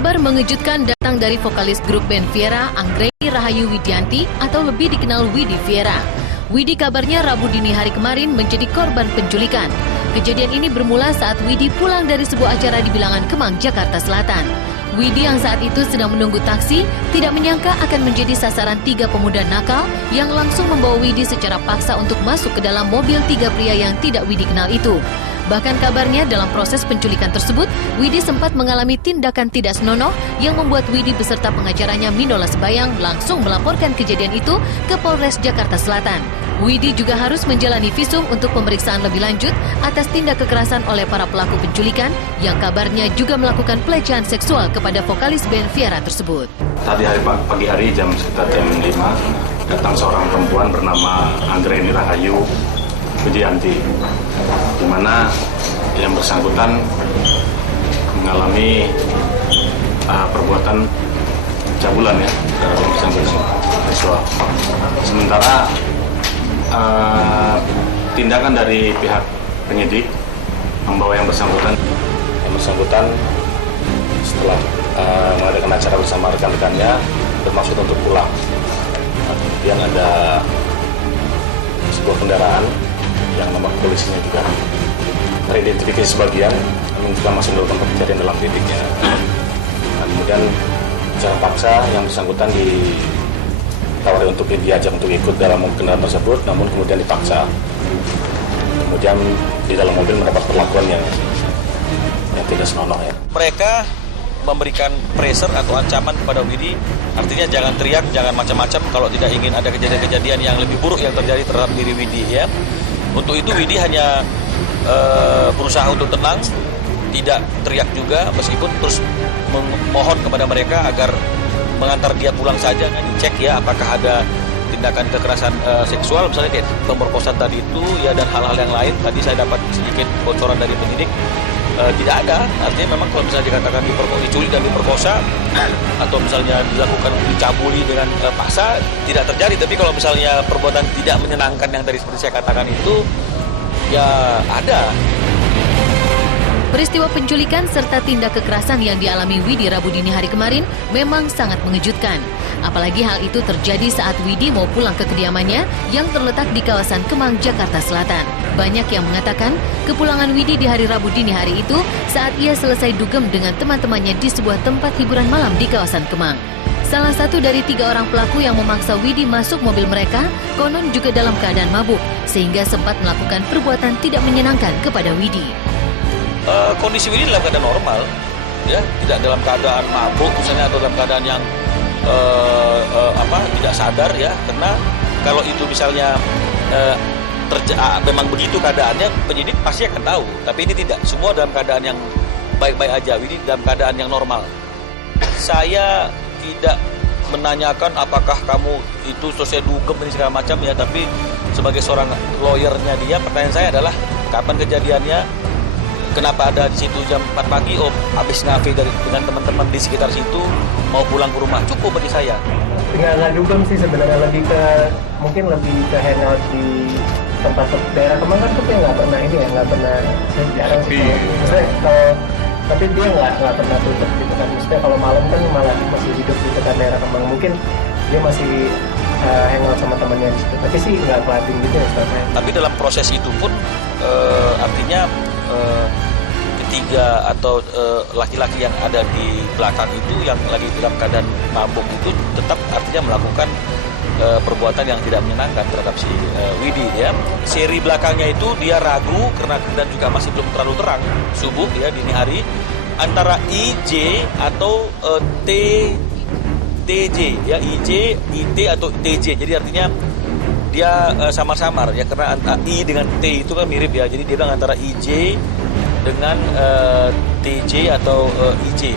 Kabar mengejutkan datang dari vokalis grup band Viera, Anggreni Rahayu Widianti atau lebih dikenal Widi Viera. Widi kabarnya Rabu dini hari kemarin menjadi korban penculikan. Kejadian ini bermula saat Widi pulang dari sebuah acara di Bilangan Kemang, Jakarta Selatan. Widi yang saat itu sedang menunggu taksi tidak menyangka akan menjadi sasaran 3 pemuda nakal yang langsung membawa Widi secara paksa untuk masuk ke dalam mobil 3 pria yang tidak Widi kenal itu. Bahkan kabarnya dalam proses penculikan tersebut, Widi sempat mengalami tindakan tidak senonoh yang membuat Widi beserta pengacaranya Minola Sebayang langsung melaporkan kejadian itu ke Polres Jakarta Selatan. Widi juga harus menjalani visum untuk pemeriksaan lebih lanjut atas tindak kekerasan oleh para pelaku penculikan yang kabarnya juga melakukan pelecehan seksual kepada vokalis band Viera tersebut. Tadi pagi hari sekitar jam 5 datang seorang perempuan bernama Anggreni Rahayu Widianti, di mana yang bersangkutan mengalami perbuatan cabulan ya, yang bersangkutan seksual. Sementara tindakan dari pihak penyidik membawa yang bersangkutan setelah mengadakan acara bersama rekan-rekannya bermaksud untuk pulang. Kemudian ada sebuah kendaraan yang nomor polisinya juga teridentifikasi sebagian, namun juga masih melakukan pencarian dalam titiknya. Kemudian secara paksa yang bersangkutan ditawari untuk diajak untuk ikut dalam kendaraan tersebut, namun kemudian dipaksa. Kemudian di dalam mobil mendapat perlakuan yang tidak senonoh ya. Mereka memberikan pressure atau ancaman kepada Widi, artinya jangan teriak, jangan macam-macam kalau tidak ingin ada kejadian-kejadian yang lebih buruk yang terjadi terhadap diri Widi ya. Untuk itu Widi hanya berusaha untuk tenang, tidak teriak juga, meskipun terus memohon kepada mereka agar mengantar dia pulang saja, dicek ya apakah ada tindakan kekerasan seksual misalnya pemerkosaan tadi itu ya, dan hal-hal yang lain. Tadi saya dapat sedikit bocoran dari penyidik, tidak ada, artinya memang kalau misalnya dikatakan diculik dan diperkosa atau misalnya dilakukan dicabuli dengan paksa tidak terjadi. Tapi kalau misalnya perbuatan tidak menyenangkan yang tadi seperti saya katakan itu ya ada. Peristiwa penculikan serta tindak kekerasan yang dialami Widi Rabu dini hari kemarin memang sangat mengejutkan. Apalagi hal itu terjadi saat Widi mau pulang ke kediamannya yang terletak di kawasan Kemang, Jakarta Selatan. Banyak yang mengatakan kepulangan Widi di hari Rabu dini hari itu saat ia selesai dugem dengan teman-temannya di sebuah tempat hiburan malam di kawasan Kemang. Salah satu dari 3 orang pelaku yang memaksa Widi masuk mobil mereka konon juga dalam keadaan mabuk, sehingga sempat melakukan perbuatan tidak menyenangkan kepada Widi. Kondisi Widi dalam keadaan normal, ya, tidak dalam keadaan mabuk misalnya atau dalam keadaan yang tidak sadar ya, karena kalau itu misalnya memang begitu keadaannya, penyidik pasti akan tahu. Tapi ini tidak, semua dalam keadaan yang baik-baik aja. Widi dalam keadaan yang normal. Saya tidak menanyakan apakah kamu itu selesai dugem ini segala macam ya, tapi sebagai seorang lawyernya dia, pertanyaan saya adalah kapan kejadiannya? Kenapa ada di situ jam 4 pagi? Oh, habis ngafe dengan teman-teman di sekitar situ, mau pulang ke rumah. Cukup bagi saya. Nggak dugem sih sebenarnya, mungkin lebih ke hangout di tempat daerah Kemang kan, tapi nggak pernah saya jarang sih. Tapi dia nggak pernah tutup gitu kan. Maksudnya kalau malam kan malah masih hidup di dekat daerah Kemang. Mungkin dia masih hangout sama temannya di situ. Tapi sih nggak clubbing gitu ya sebenarnya. Tapi dalam proses itu pun artinya ketiga atau laki-laki yang ada di belakang itu yang lagi dalam keadaan mabuk itu tetap artinya melakukan perbuatan yang tidak menyenangkan terhadap si Widi ya. Seri belakangnya itu dia ragu karena dan juga masih belum terlalu terang subuh ya, dini hari, antara IJ atau TJ ya, IJ, IT atau TJ. Jadi artinya dia samar-samar ya, karena I dengan T itu kan mirip ya. Jadi dia bilang antara IJ dengan TJ atau IJ.